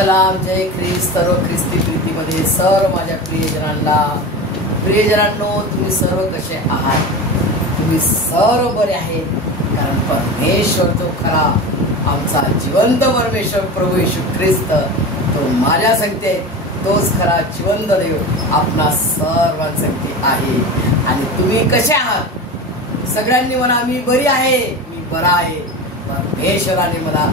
सलाम, जय ख्रिस्त. सर्व ख्रिस्ती प्रीतीमध्ये सर्व माझ्या प्रियजनांनो, तुम्ही सर्व कसे आहात? तुम्ही सर्व बरे आहेत, कारण परमेश्वर तो खरा आमचा जिवंत परमेश्वर प्रभू येशू ख्रिस्त तो माझ्या संगती तोच खरा जिवंत देव आपणा सर्वांसाठी आहे. आणि तुम्ही कसे आहात? सगळ्यांनी म्हणा मी बरी आहे, मी बरा आहे. परमेश्वराने मला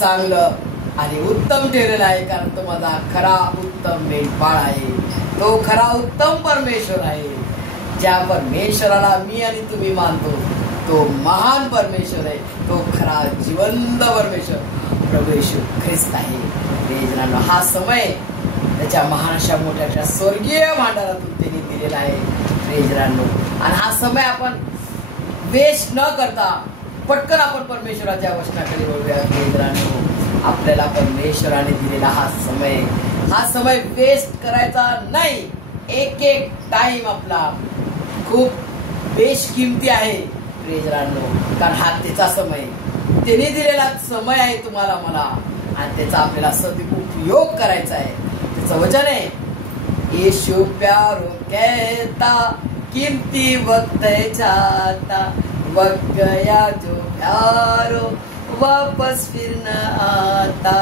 चांगलं आणि उत्तम ठेवलेला आहे, कारण तो माझा खरा उत्तम मेंढपाळ आहे. तो खरा उत्तम परमेश्वर आहे. ज्या परमेश्वराला मी आणि तुम्ही मानतो तो महान परमेश्वर आहे. तो खरा जिवंत परमेश्वर प्रभू येशू ख्रिस्त आहे. प्रियजनांनो, हा समय त्याच्या महानशा मोठ्याच्या स्वर्गीय भांडारातून त्यांनी दिलेला आहे. प्रियजनांनो, आणि हा समय आपण वेस्ट न करता पटकन आपण परमेश्वराच्या वचनाकडे वळूया. प्रियजनांनो, आपल्याला परमेश्वराने दिलेला हा समय वेस्ट करायचा नाही. एक एक टाइम आपला खूप बेशकिमती आहे. प्रियजनांनो, कारण हा त्याचा समय, त्याने दिलेला समय आहे तुम्हाला मला, आणि त्याचा आपल्याला सदुपयोग करायचा आहे. त्याचं वचन आहे, यीशु प्यारो कहता कीमती वक्त जाता, वक्त गया जो प्यारो वापस फिर न आता.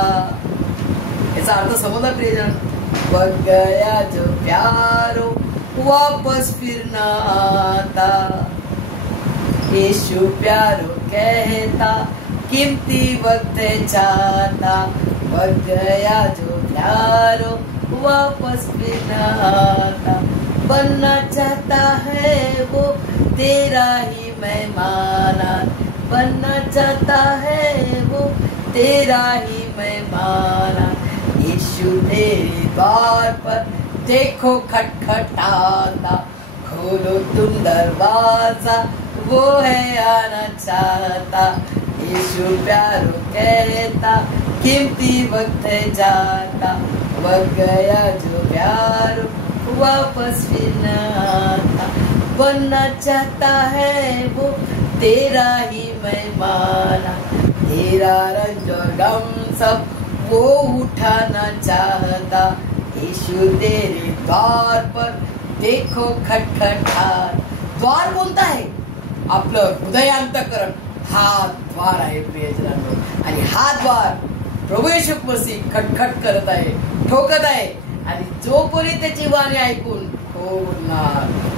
याचा अर्थ समजला प्रियजन? वक्त गया जो प्यारो वापस फिर न आता. यीशु प्यारो कहता कीमती वक्त जाता, वक्त गया जो प्यारो वापस फिर न आता. बनना चाहता है वो तेरा ही मेहमाना, बनना चाहता है वो तेरा ही मेहमाना. यीशु तेरे द्वार पर देखो खटखटाता, खोलो तुम दरवाजा, वो है आना चाहता. यीशु प्यारो कहता कीमती वक्त जाता, वक्त गया जो प्यारो वापस फिर न आता. बनना चाहता है वो तेरा ही मेहमाना, तेरा रंज और गम सब वो उठाना चाहता. यीशु तेरे द्वार पर देखो खटखटाता. द्वार कोणता आहे? आपलं हृदयांतकरण हा द्वार आहे प्रियजनांनो. आणि हा द्वार प्रभू येशू मसीह खटखट करत आहे, ठोकत आहे. आणि जो कोणी त्याची वाणी ऐकून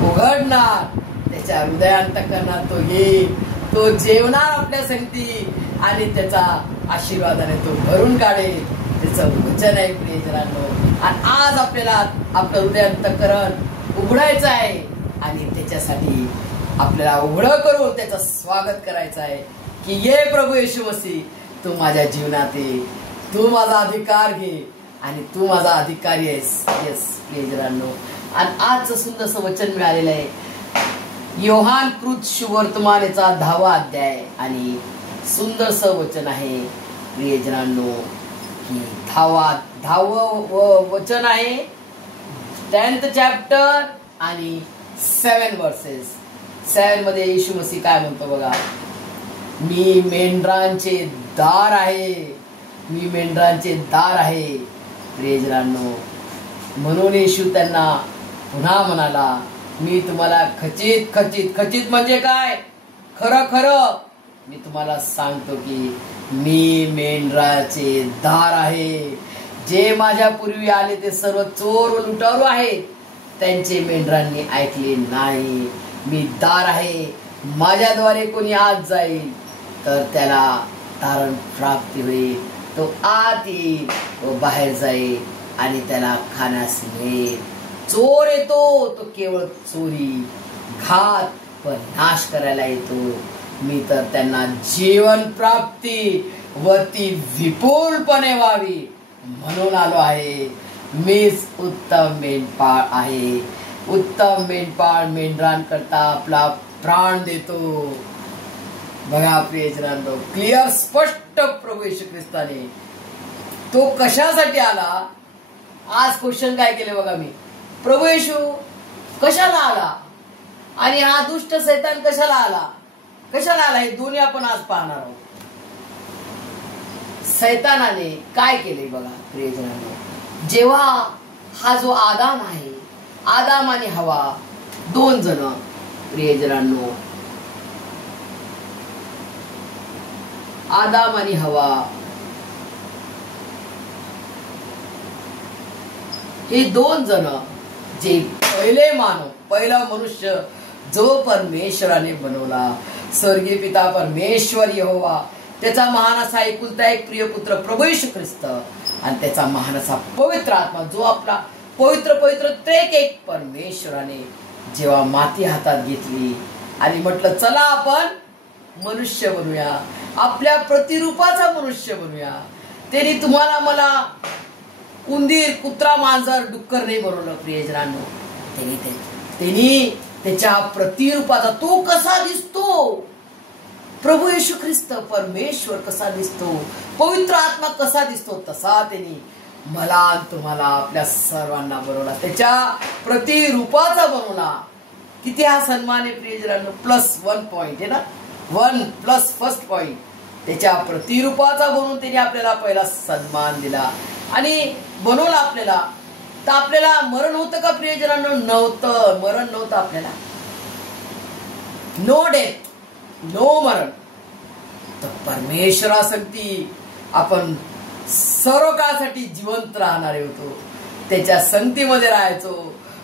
उघडणार, त्याच्या हृदयांतकरणात तो येईल, तो जेवणार आपल्या संगती, आणि त्याचा आशीर्वादाने तो भरून काढेल. त्याचं वचन आहे प्रियजनांनो. आणि आज आपल्याला आपलं हृदयांतकरण उघडायचं आहे, आणि त्याच्यासाठी आपल्याला उघडं करून त्याचं स्वागत करायचं आहे की ये प्रभू येशू मसीह, तू माझ्या जीवनात ये, तू माझा अधिकार घे, आणि तू माझा अधिकारी आहेस. येस प्रियजनांनो, आणि आजचं सुंदरसं वचन मिळालेलं आहे योहान कृत सुवर्तमान याचा 10वा अध्याय, आणि सुंदरसं वचन आहे प्रियजनांनो की 10वं वचन आहे 10th चॅप्टर आणि 7 वर्सेस. 7 मध्ये येशू मसीह काय म्हणतो बघा, मी मेंढरांचे दार आहे, मी मेंढरांचे दार आहे. प्रियजनांनो, म्हणून येशू त्यांना पुन्हा म्हणाला, मी तुम्हाला खचित खचित खचित म्हणजे काय, खरं खरं मी तुम्हाला सांगतो की मी मेंढराचे दार आहे. जे माझ्या पूर्वी आले ते सर्व चोर व लुटारू आहेत, त्यांचे मेंढरांनी ऐकले नाही. मी दार आहे, माझ्याद्वारे कोणी आत जाईल तर त्याला तारण प्राप्ती होईल. तो आत येईल व बाहेर जाईल आणि त्याला खाण्यास मिळेल. चोर येतो तो केवळ चोरी, घात व नाश करायला येतो. मी तर त्यांना जीवन प्राप्ती व ती विपुलपणे व्हावी म्हणून आलो आहे. मीच उत्तम मेंढपाळ आहे. उत्तम मेंढपाळ मेंढरांकरता आपला प्राण देतो. बघा प्रियजनांनो, क्लिअर स्पष्ट प्रभू येशू ख्रिस्ताने तो कशासाठी आला. आज क्वेश्चन काय केले बघा मी, प्रभू येशू कशाला आला आणि हा दुष्ट सैतान कशाला आला, कशाला आला, हे दोन्ही आपण आज पाहणार आहोत. सैतानाने काय केले बघा प्रियजनांनो, जेव्हा हा जो आदाम आहे, आदाम आणि हवा दोन जण प्रियजनांनो, आदाम आणि हवा हे दोन जण जे पहिले मानव, पहिला मनुष्य जो परमेश्वराने बनवला, स्वर्गीय पिता परमेश्वर यहोवा, त्याचा महान असा एकुलता एक प्रिय पुत्र प्रभू येशू ख्रिस्त आणि त्याचा महान असा पवित्र आत्मा, जो आपला पवित्र पवित्र त्रेक एक परमेश्वराने जेव्हा माती हातात घेतली आणि म्हटलं चला आपण मनुष्य बनूया, आपल्या प्रतिरूपाचा मनुष्य बनूया. त्यांनी तुम्हाला मला उंदीर, कुत्रा, मांजर, डुक्कर नाही बनवलं प्रियजनांनो. त्यांनी त्याच्या प्रतिरूपाचा, तो कसा दिसतो, प्रभू येशू ख्रिस्त परमेश्वर कसा दिसतो, पवित्र आत्मा कसा दिसतो, तसा त्यांनी मला तुम्हाला आपल्या सर्वांना बनवला, त्याच्या प्रतिरूपाचा बनवला. किती हा सन्मान आहे प्रियजनांनो. +1 पॉइंट आहे ना, 1 प्लस फर्स्ट पॉइंट. त्याच्या प्रतिरूपाचा बनवून त्याने आपल्याला पहिला सन्मान दिला आणि बनवला आपल्याला. तर आपल्याला मरण होतं का प्रियजनांनो? नव्हतं, मरण नव्हतं आपल्याला. नो डेथ, नो मरण. तर परमेश्वरासाठी आपण सर्व काळासाठी जिवंत राहणारे होतो, त्याच्या संगतीमध्ये राहायचो.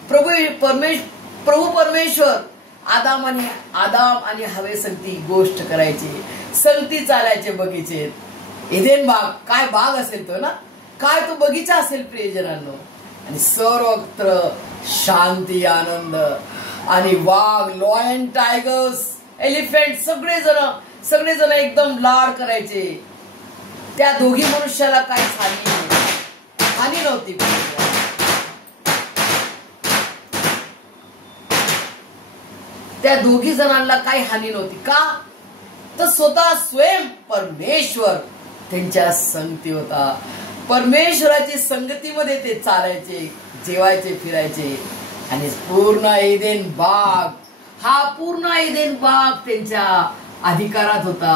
प्रभू परमेश्वर आदाम आणि हवे संगती गोष्ट करायची, संगती चालायचे बगीचेत. एदेन बाग, काय बाग असेल तो ना, काय तो बगीचा असेल प्रियजनांनो. आणि सर्वत्र शांती, आनंद आणि वाघ, लॉयन, टायगर्स, एलिफंट सगळेजण एकदम लाड करायचे. त्या दोघी मनुष्याला काही हानी नव्हती. त्या दोघी जणांना काही हानी नव्हती. का? तर स्वतः स्वयं परमेश्वर त्यांच्या संगती होता. परमेश्वराची संगतीमध्ये ते चालायचे, जेवायचे, फिरायचे. आणि पूर्ण एदेन बाग, हा पूर्ण एदेन बाग त्यांच्या अधिकारात होता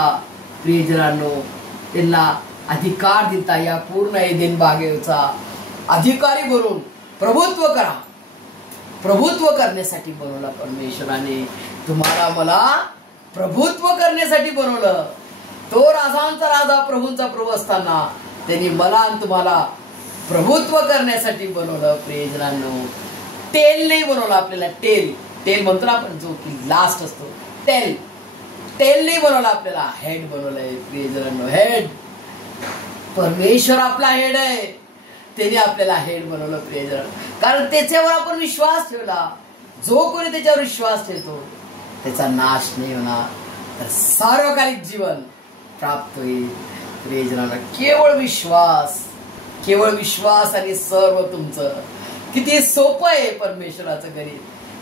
प्रियजनांनो. त्यांना अधिकार दिला या पूर्ण एदेन बागेचा अधिकारी बनून प्रभुत्व करा. प्रभुत्व करण्यासाठी बनवला परमेश्वराने तुम्हाला मला, प्रभुत्व करण्यासाठी बनवलं. तो राजांचा राजा, प्रभूंचा प्रभू असताना त्यांनी मला आणि तुम्हाला प्रभुत्व करण्यासाठी बनवलं प्रियजनांनो. टेल नाही बनवलं आपल्याला. टेल म्हणतो ना आपण, जो की लास्ट असतो. टेल नाही बनवला आपल्याला, हेड बनवलंय प्रियजनांनो. हेड, परमेश्वर आपला हेड आहे, त्याने आपल्याला हेड बनवलं प्रियजन. कारण त्याच्यावर आपण विश्वास ठेवला. जो कोणी त्याच्यावर विश्वास ठेवतो त्याचा नाश नाही होणार, तर सार्वकालिक जीवन प्राप्त होईल प्रियजनांना. केवळ विश्वास आणि सर्व तुमचं. किती सोपं आहे परमेश्वराचं गणित.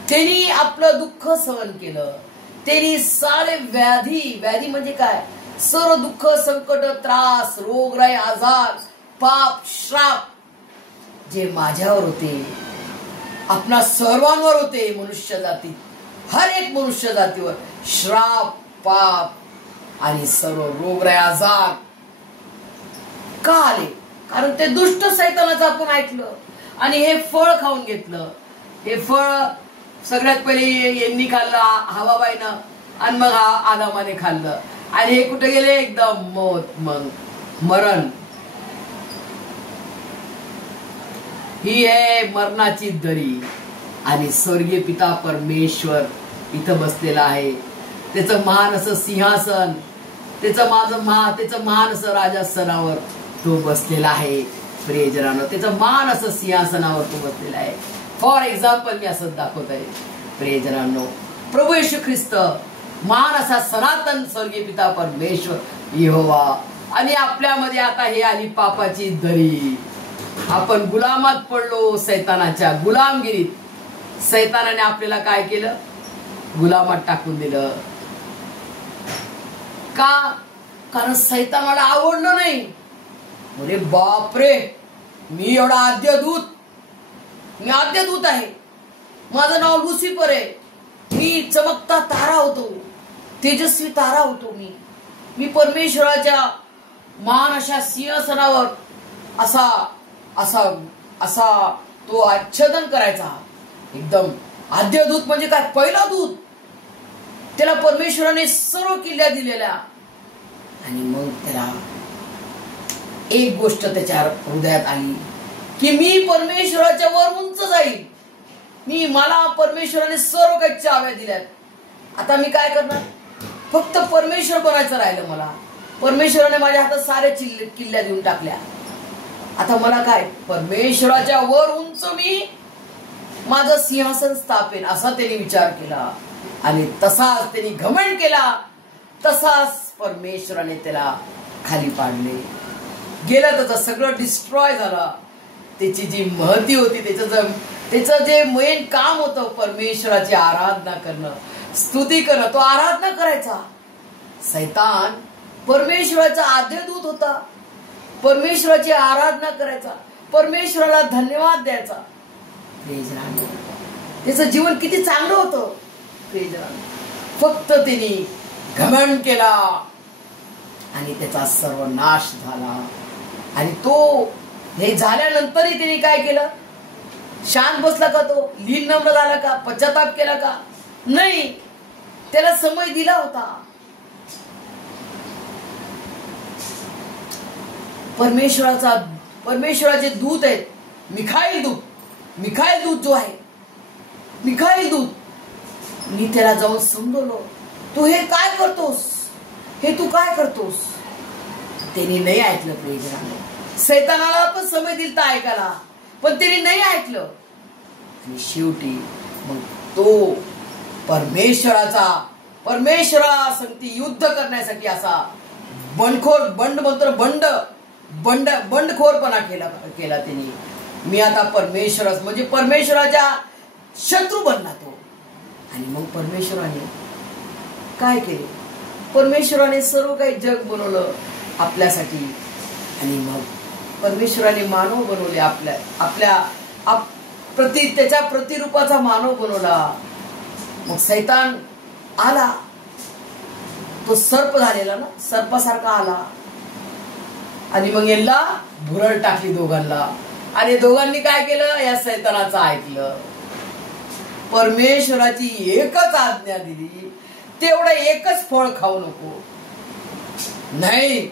त्यांनी आपलं दुःख सहन केलं. त्यांनी सारे व्याधी म्हणजे काय, सर्व दुःख, संकट, त्रास, रोगराई, आजार, पाप, श्राप जे माझ्यावर होते, आपणा सर्वांवर होते. मनुष्य जाती, हर एक मनुष्य जातीवर श्राप, पाप आणि सर्व रोगराई, आजार का आले? कारण ते दुष्ट सैतानाचं आपण ऐकलं आणि हे फळ खाऊन घेतलं. हे फळ सगळ्यात पहिले यांनी खाल्लं, हवाबाईनं, आणि मग आदामाने खाल्लं. आणि हे कुठे गेले? एकदम मौत, मग मरण. ही आहे मरणाची दरी. आणि स्वर्गीय पिता परमेश्वर इथं बसलेला आहे. त्याचं महान असं सिंहासन, त्याचं महान असं राजासनावर तो बसलेला आहे प्रियजनांनो. त्याचं महान असं सिंहासनावर तो बसलेला आहे. फॉर एक्झाम्पल मी असं दाखवत आहे प्रियजनांनो. प्रभू येशू ख्रिस्त महान असा सनातन स्वर्गीय पिता परमेश्वर यहोवा. आणि आपल्यामध्ये आता हे आली पापाची दरी. आपण गुलामात पडलो, सैतानाच्या गुलामगिरीत. सैतानाने आपल्याला काय केलं? गुलामात टाकून दिलं. का? कारण सैतानाला आवडलं नाही. अरे बापरे, मी एवढा मी आद्यदूत आहे, माझं नाव लुसिफर आहे, मी चमकता तारा होतो, तेजस्वी तारा होतो. मी परमेश्वराच्या महान अशा सिंहासनावर असा असा असा तो आच्छादन करायचा. एकदम आद्य दूत म्हणजे काय, पहिला दूत. त्याला परमेश्वराने सर्व किल्ल्या दिलेल्या. आणि मग त्याला एक गोष्ट त्याच्या हृदयात आली की मी परमेश्वराच्या वर उंच जाईल. मला परमेश्वराने सर्व काही चाव्या दिल्यात. आता मी काय करणार, फक्त परमेश्वर बनायचं राहिलं मला. परमेश्वराने माझ्या हातात सारे किल्ल्या देऊन टाकल्या. आता मला काय, परमेश्वराच्या वर उंच मी माझं सिंहासन स्थापेन असा त्यांनी विचार केला. आणि तसाच त्यांनी घमंड केला. तसाच परमेश्वराने त्याला खाली पाडले. गेलं, त्याचं सगळं डिस्ट्रॉय झालं. त्याची जी महती होती, त्याचं जे मेन काम होतं परमेश्वराची आराधना करणं, स्तुती करणं, तो आराधना करायचा. सैतान परमेश्वराचा आद्यदूत होता. परमेश्वराची आराधना करायचा, परमेश्वराला धन्यवाद द्यायचा. त्याचं जीवन किती चांगलं होतं. फक्त त्यांनी घमंड केला आणि त्याचा सर्व नाश झाला. आणि तो हे झाल्यानंतरही त्यांनी काय केलं, शांत बसला का, तो लीन नम्र झाला का, पश्चाताप केला का, नाही. त्याला समय दिला होता. परमेश्वराचे दूत आहेत, मिखाईल दूत जो आहे, मिखाईल दूत, मी त्याला जाऊन समजवलो, तू हे काय करतोस, हे तू काय करतोस. त्यांनी नाही ऐकलं. प्रेजराने सैतानाला पण समय दिलता ऐकायला, पण त्यांनी नाही ऐकलं. आणि शेवटी मग तो परमेश्वरासंगती युद्ध करण्यासाठी असा बंडखोरपणा केला त्यांनी. मी आता परमेश्वराच्या शत्रू बनला तो. आणि मग परमेश्वराने काय केले, परमेश्वराने सर्व काही जग बनवलं आपल्यासाठी. आणि मग परमेश्वराने मानव बनवले, त्याच्या प्रतिरूपाचा मानव बनवला. मग सैतान आला, तो सर्प झालेला ना, सर्पासारखा आला. आणि मग यांना भुरळ टाकली दोघांना. आणि दोघांनी काय केलं, या सैतानाचं ऐकलं. परमेश्वराची एकच आज्ञा दिली, तेवढं एकच फळ खाऊ नको. नाही,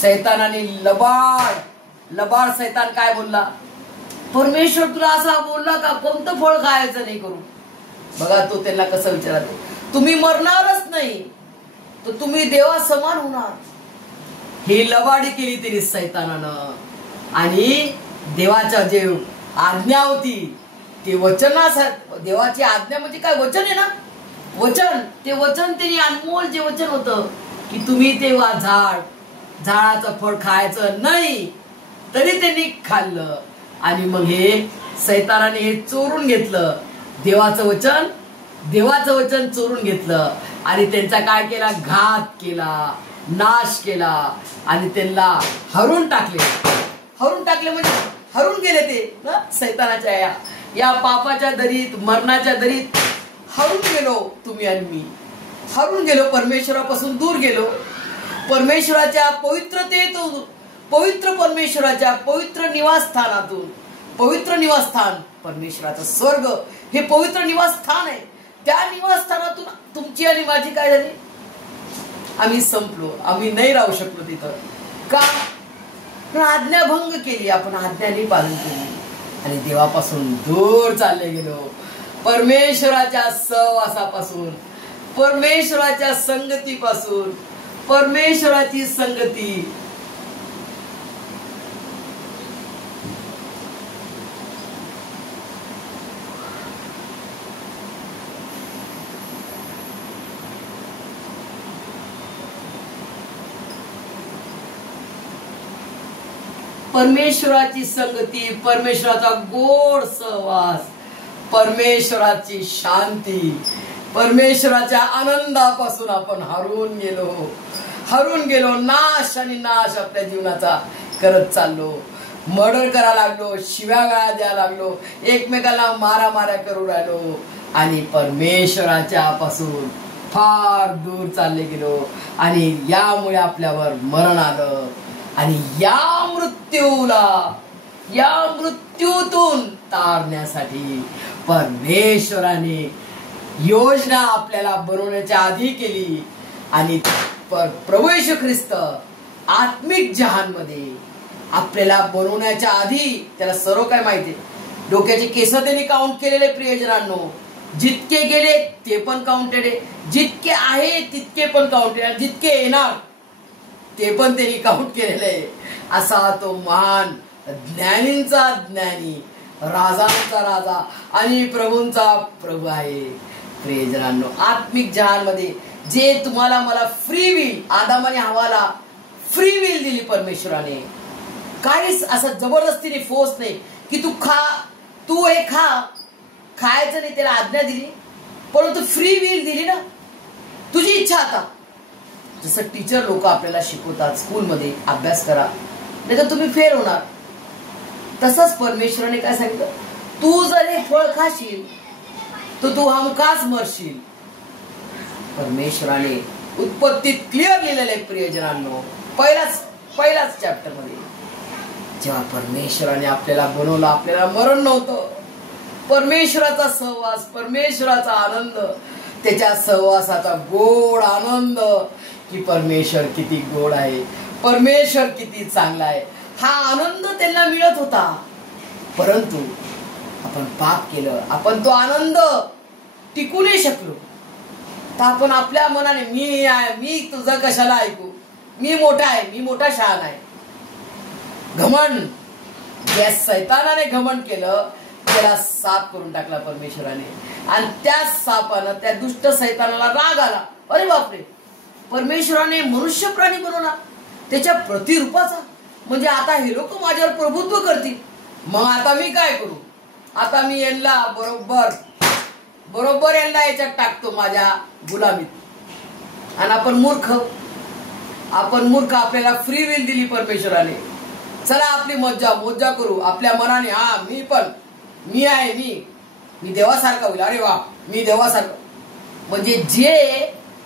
सैतानाने लबाड सैतान काय बोलला, परमेश्वर तुला असा बोलला का, कोणतं फळ खायचं नाही करू. बघा तो त्यांना कसं विचारतो, तुम्ही मरणारच नाही, तर तुम्ही देवा समान होणार. ही लबाडी केली तरी सैतानानं. आणि देवाच्या जे आज्ञा होती ते देवाची आज्ञा म्हणजे काय, वचन आहे ना, ते वचन त्यांनी अनमोल जे वचन होतं की तुम्ही ते झाडाचं फळ खायचं नाही, तरी त्यांनी खाल्लं. आणि मग हे सैतानाने हे चोरून घेतलं, देवाचं वचन चोरून घेतलं. आणि त्यांचा काय केला, घात केला, नाश केला. आणि त्यांना हरून टाकले म्हणजे हरून गेले ते ना, सैतानाच्या या पापाच्या दरीत, मरणाच्या दरीत हरून गेलो. तुम्ही आणि मी हरून गेलो, परमेश्वरापासून दूर गेलो. परमेश्वराच्या पवित्रतेतून, परमेश्वराच्या पवित्र निवासस्थानातून, पवित्र निवासस्थान परमेश्वराचं स्वर्ग हे पवित्र निवासस्थान आहे. त्या निवासस्थानातून तुमची आणि माझी काय झाली, आम्ही संपलो. आम्ही नाही राहू शकलो तिथं. का, आज्ञाभंग केली, आपण आज्ञाने पालन केली आणि देवापासून दूर चालले गेलो. परमेश्वराच्या सहवासापासून, परमेश्वराच्या संगतीपासून, परमेश्वराची संगती. परमेश्वराची संगती, परमेश्वराचा गोड सहवास, परमेश्वराची शांती, परमेश्वराच्या आनंदापासून आपण हरून गेलो. नाश आपल्या जीवनाचा करत चाललो. मर्डर करायला लागलो, शिव्यागाळा द्यायला लागलो, एकमेकाला मारामाऱ्या करू राहिलो. आणि परमेश्वराच्या पासून फार दूर चालले गेलो आणि यामुळे आपल्यावर मरण आलं आणि या मृत्यूतून तारण्यासाठी परमेश्वराने योजना आपल्याला बनवण्याच्या आधी केली आणि प्रभू येशू ख्रिस्त आत्मिक जहानमध्ये आपल्याला बनवण्याच्या आधी त्याला सर्व काय माहिती, डोक्याचे केस त्यांनी काउंट केलेले प्रियजनांनो, जितके गेले ते पण काउंटेड आहे, जितके आहे तितके पण काउंटेड, जितके येणार ते पण त्यांनी काउंट केलेले आहे. असा तो महान ज्ञानींचा ज्ञानी, राजांचा राजा आणि प्रभूंचा प्रभू आहे. प्रियजनांनो, आत्मिक जहानमध्ये जे तुम्हाला मला फ्री विल, आदामाने हवाला फ्री विल दिली परमेश्वराने, काहीच असं जबरदस्तीने फोर्स नाही की तू हे खायचं नाही, त्याला आज्ञा दिली, परंतु फ्री विल दिली ना, तुझी इच्छा. आता जसं टीचर लोक आपल्याला शिकवतात स्कूलमध्ये, अभ्यास करा नाही तर तुम्ही फेल होणार, तसंच परमेश्वराने काय सांगितलं, तू जर हे फळ खाशील तर तू हमखास मरशील. परमेश्वराने उत्पत्तीत क्लिअर लिहिलेलं आहे प्रियजनांनो, पहिलाच चॅप्टर मध्ये. जेव्हा परमेश्वराने आपल्याला बनवलं, आपल्याला मरण नव्हतं. परमेश्वराचा सहवास, परमेश्वराचा आनंद, त्याच्या सहवासाचा गोड आनंद, की परमेश्वर किती गोड आहे, परमेश्वर किती चांगला आहे, हा आनंद त्यांना मिळत होता. परंतु आपण पाप केलं, आपण तो आनंद टिकू नाही शकलो. तर आपण आपल्या मनाने मी तुझं कशाला ऐकू, मी मोठा आहे, मी मोठा शहाण आहे, घमंड, ज्या सैतानाने घमंड केलं त्याला साप करून टाकला परमेश्वराने. आणि त्या सापानं, त्या दुष्ट सैतानाला राग आला, अरे बापरे, परमेश्वराने मनुष्य प्राणी बनवला त्याच्या प्रतिरूपाचा, म्हणजे आता हे लोक माझ्यावर प्रभुत्व करतील, मग आता मी काय करू, आता मी यांना बरोबर यांना याच्यात टाकतो माझ्या गुलामीत. आणि आपण मूर्ख, आपल्याला फ्री विल दिली परमेश्वराने, चला आपली मज्जा करू आपल्या मनाने, मी आहे, मी देवासारखा होईल, अरे वा मी देवासारखं. म्हणजे जे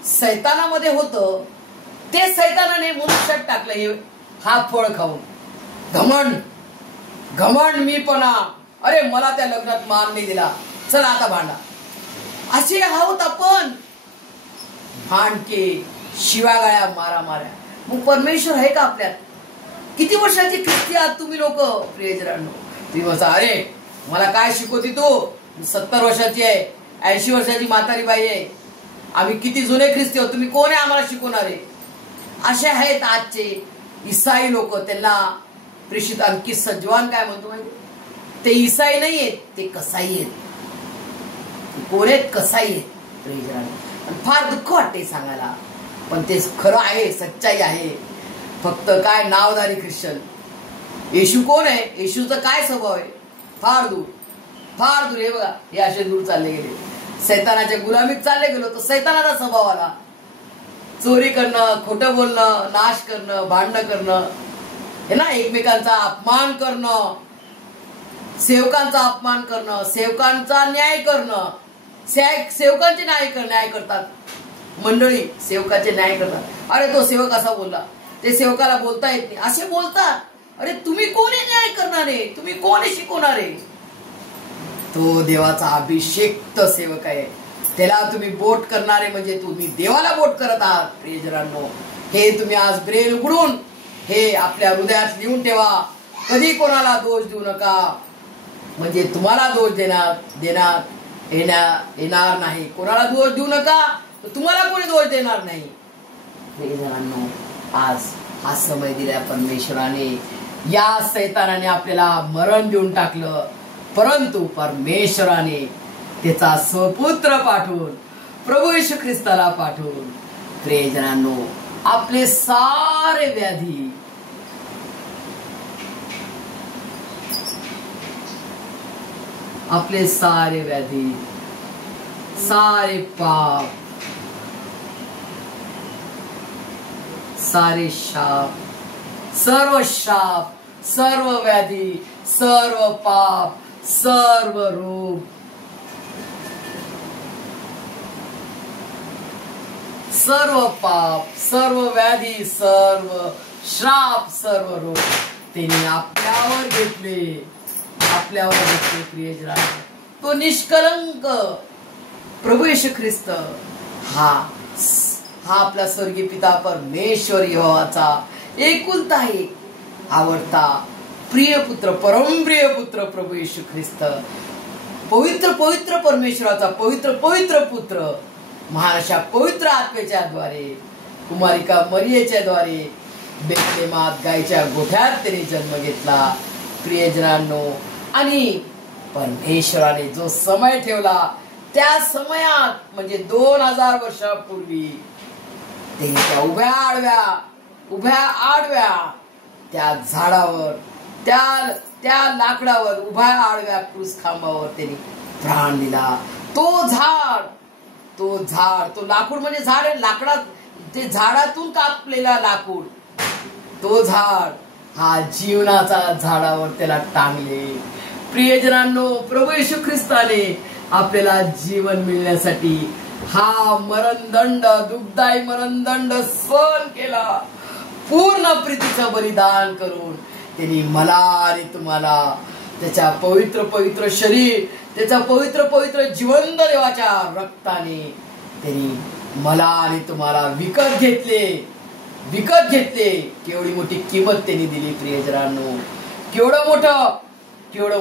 सैतानामध्ये होतं ते सैतानाने मनुष्यात टाकलं, हे हा फळ खाऊन. घमंड, मीपणा, अरे मला त्या लग्नात मान नाही दिला, चला आता भांडा, असे आहोत आपण. भांडके, शिवागाळ्या, मारामाऱ्या. मग परमेश्वर आहे का आपल्यात? किती वर्षाची ख्रिस्ती आहात तुम्ही लोक प्रियजनांनो? तुम्ही म्हणता, अरे मला काय शिकवती तू, 70 वर्षाची आहे, 80 वर्षाची म्हातारी बाई आहे, आम्ही किती जुने ख्रिस्ती आहोत, तुम्ही कोण आहे आम्हाला शिकवणारे? असे आहेत आजचे ईसाई लोक. त्यांना प्रेषित आणखी सजवान काय म्हणतो माहिती, ते ईसाई नाही आहेत, ते कसाई आहेत. कोण आहेत? कसाई आहेत प्रियजनांनो. फार दुःख वाटते सांगायला, पण ते खरं आहे, सच्चाई आहे. फक्त काय नावधारी ख्रिश्चन. येशू कोण आहे, येशूचा काय स्वभाव आहे, फार दूर. हे बघा, हे असे दूर चालले गेले, सैतानाच्या गुलामीत चालले गेलो तर सैतानाचा स्वभाव आला. चोरी करणं, खोटं बोलणं, नाश करणं, भांडणं करणं, हे ना, एकमेकांचा अपमान करणं, सेवकांचा अपमान करणं, सेवकांचा न्याय करणं. सेवकांचे न्याय करतात मंडळी, सेवकाचे न्याय करतात. अरे तो सेवक असा बोलला, ते सेवकाला बोलता येत नाही, असे बोलतात. अरे तुम्ही कोणी न्याय करणारे, तुम्ही कोणी शिकवणारे? तो देवाचा अभिषेक्त सेवक आहे, त्याला तुम्ही बोट करणारे म्हणजे तुम्ही देवाला बोट करत आहात. प्रियजनांनो, हे तुम्ही आज ब्रेन उघडून हे आपल्या हृदयात लिहून ठेवा. कधी कोणाला दोष देऊ नका, म्हणजे तुम्हाला दोष येणार नाही. कोणाला दोष देऊ नका, तर तुम्हाला कोणी दोष देणार नाही. प्रियजनांनो, आज हा समय दिला परमेश्वराने. या सैतानाने आपल्याला मरण देऊन टाकलं, परंतु परमेश्वराने त्याचा स्वपुत्र पाठवून, प्रभू येशू ख्रिस्ताला पाठवून, प्रियजनांनो, आपले सारे व्याधी, सारे पाप, सारे शाप, सर्व व्याधी, सर्व पाप, सर्व रोग सर्व पाप, सर्व व्याधी, सर्व श्राप, सर्व रोग त्यांनी आपल्यावर घेतले, आपल्यावर घेतले प्रियजनांनो. तो निष्कलंक प्रभू येशू ख्रिस्त हा आपला स्वर्गीय पिता परमेश्वर यहोवाचा एकुलता एक आवडता प्रिय पुत्र, परमप्रिय पुत्र प्रभू येशू ख्रिस्त, पवित्र पवित्र परमेश्वराचा पवित्र पवित्र पुत्र, महान अशा पवित्र आत्म्याच्या द्वारे, कुमारिका मरियेच्या द्वारे बेथलेहमात गायच्या गोठ्यात त्याने जन्म घेतला प्रियजनांनो. आणि परमेश्वराने जो समय ठेवला त्या समयात म्हणजे 2000 वर्षापूर्वी ते त्या उभ्या आडव्या त्या झाडावर, त्या लाकडावर, उभ्या आडव्या क्रूस खांबावर त्यांनी प्राण दिला. तो लाकूड म्हणजे झाड आहे, लाकडात ते झाडातून कापलेला लाकूड, तो झाड हा जीवनाचा झाडावर त्याला टांगले प्रियजनांनो. प्रभू येशू ख्रिस्ताने आपल्याला जीवन मिळण्यासाठी हा मरणदंड, दुःखदायी मरणदंड सहन केला. पूर्ण प्रीतीचं बलिदान करून त्यांनी मला आणि तुम्हाला त्याच्या पवित्र पवित्र शरीर, त्याचा पवित्र पवित्र जिवंत देवाच्या रक्ताने त्यांनी मला आणि तुम्हाला विकत घेतले. केवढी मोठी किंमत त्यांनी दिली प्रियजनांनो. केवढं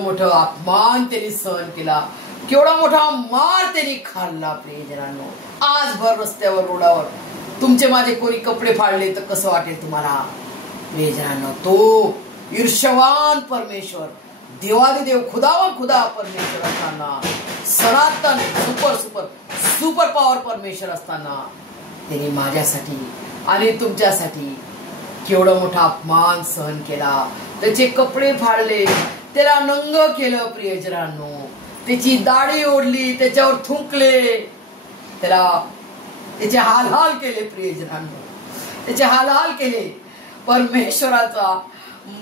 मोठं अपमान त्यांनी सहन केला, केवढा मोठा मार त्यांनी खाल्ला प्रियजनांनो. आज भर रस्त्यावर, रोडावर तुमचे माझे कोणी कपडे फाडले तर कसं वाटेल तुम्हाला प्रियजनांनो. तो ईर्ष्यवान परमेश्वर, देवादिदेव, खुदा परमेश्वर असताना, सनातन सुपर पॉवर परमेश्वर असताना त्यांनी माझ्यासाठी आणि तुमच्यासाठी केवढा मोठा अपमान सहन केला. त्याचे कपडे फाडले, त्याला नंग केलं प्रियजनांनो. त्याची दाढी ओढली, त्याच्यावर थुंकले, त्याचे हाल केले प्रियजनांनो, त्याचे हाल केले. परमेश्वराचा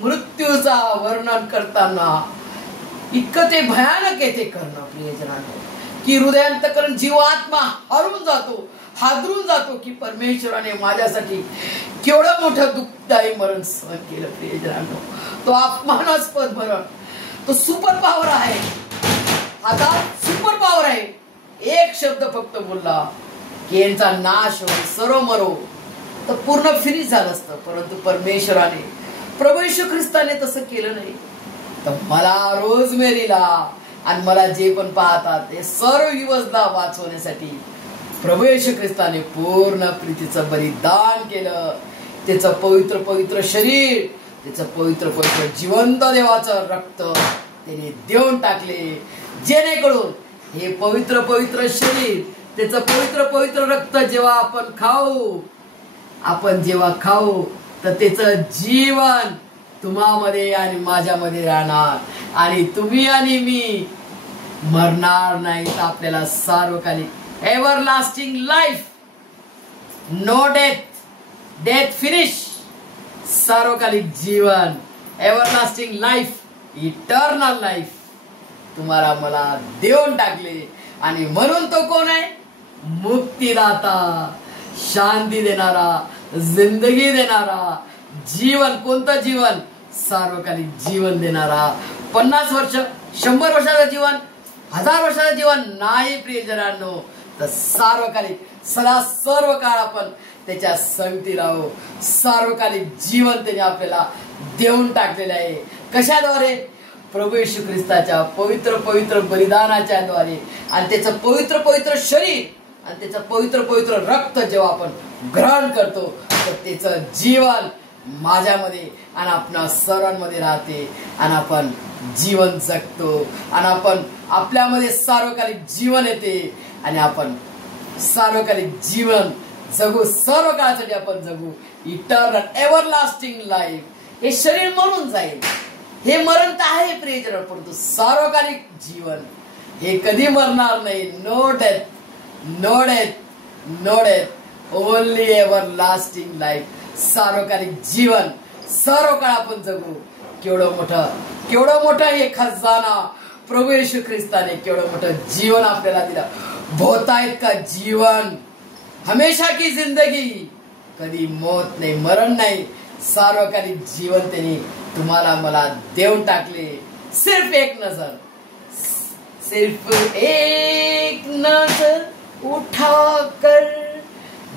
मृत्यूचा वर्णन करताना इतकं ते भयानक येते करणं प्रियजनांनो की हृदयांतकरण जीवात्मा हादरून जातो की परमेश्वराने माझ्यासाठी केवढं मोठं दुःखदायी मरण सहन केलं प्रियजनांनो. तो अपमानास्पद मरण, तो सुपर पॉवर आहे, आता सुपर पॉवर आहे. एक शब्द फक्त बोलला की यांचा नाश हो, सर्व मरो, तर पूर्ण फिनिश झालं असतं. परंतु परमेश्वराने, प्रभू येशू ख्रिस्ताने तसं केलं नाही. तर मला रोजमेरीला आणि मला जे पण पाहतात ते सर्व दिवसला वाचवण्यासाठी प्रभू येशू ख्रिस्ताने पूर्ण प्रीतीचं बलिदान केलं. त्याचं पवित्र पवित्र शरीर, त्याचं पवित्र पवित्र जिवंत देवाचं रक्त त्याने देऊन टाकले, जेणेकरून हे पवित्र पवित्र शरीर, त्याचं पवित्र पवित्र रक्त जेव्हा आपण जेव्हा खाऊ तर त्याचं जीवन तुम्हामध्ये आणि माझ्यामध्ये राहणार आणि तुम्ही आणि मी मरणार नाही. तर आपल्याला सार्वकालिक एव्हरलास्टिंग लाईफ, नो डेथ फिनिश, सार्वकालिक जीवन, एव्हरलास्टिंग लाईफ, इटर्नल लाईफ तुम्हाला मला देऊन टाकले. आणि म्हणून तो कोण आहे? मुक्तीदाता, शांती देणारा, जिंदगी देणारा, जीवन. कोणतं जीवन? सार्वकालिक जीवन देणारा. 50 वर्ष, 100 वर्षाचं जीवन, 1000 वर्षाचं जीवन नाही प्रियजनांनो. तर सार्वकालिक, सदा सर्व काळ आपण त्याच्या संगती राहू. सार्वकालिक जीवन त्याने आपल्याला देऊन टाकलेलं आहे. कशाद्वारे? प्रभू येशू ख्रिस्ताच्या पवित्र पवित्र बलिदानाच्या द्वारे. आणि त्याचं पवित्र पवित्र शरीर आणि त्याचं पवित्र पवित्र रक्त जेव्हा आपण ग्रहण करतो तर त्याचं जीवन माझ्यामध्ये आणि आपणा सर्वांमध्ये राहते आणि आपण जीवन जगतो आणि आपण आपल्यामध्ये सार्वकालिक जीवन येते आणि आपण सार्वकालिक जीवन जगू. सर्व काळासाठी आपण जगू. Eternal everlasting life. हे शरीर मरून जाईल, हे मरण तर आहे प्रियजन, परंतु सार्वकालिक जीवन हे कधी मरणार नाही. No death, no death, no death, only everlasting life. सार्वकालिक जीवन सर्व काळ आपण जगू. केवढं मोठं हे खजाना प्रभू येशू ख्रिस्ताने केवढं मोठं जीवन आपल्याला दिलं. भोवतायत का जीवन? हमेशा की जिंदगी, कधी मौत नाही, मरण नाही, सार्वकालिक जीवन त्यांनी तुम्हाला मला देऊन टाकले. सिर्फ एक नजर, सिर्फ एक नजर उठाकर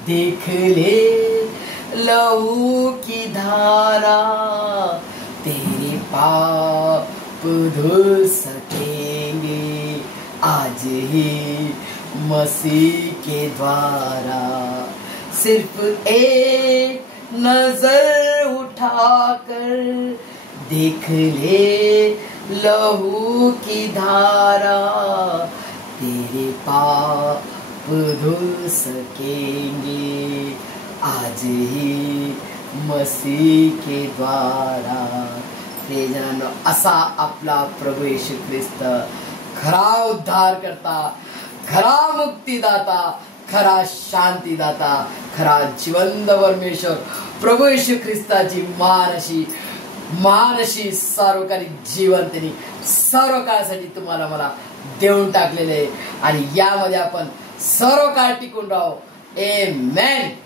देख ले लहू की धारा, तेरे पाप धुल सकेंगे आज ही मसीह के द्वारा. सिर्फ एक नजर उठाकर देख ले लहू की धारा, तेरे पाप धुल सकेंगे आज ही मसीह के द्वारा. प्रियजनांनो, असा आपला प्रभू येशू ख्रिस्त खरा उद्धार करता, खरा मुक्तीदाता, खरा शांतीदाता, खरा जिवंत परमेश्वर प्रभू येशू ख्रिस्ताची महान अशी सार्वकालिक जीवन त्यांनी सर्व काळासाठी तुम्हाला मला देऊन टाकलेले आहे. आणि यामध्ये आपण सर्व काळ टिकून राहू. आमेन.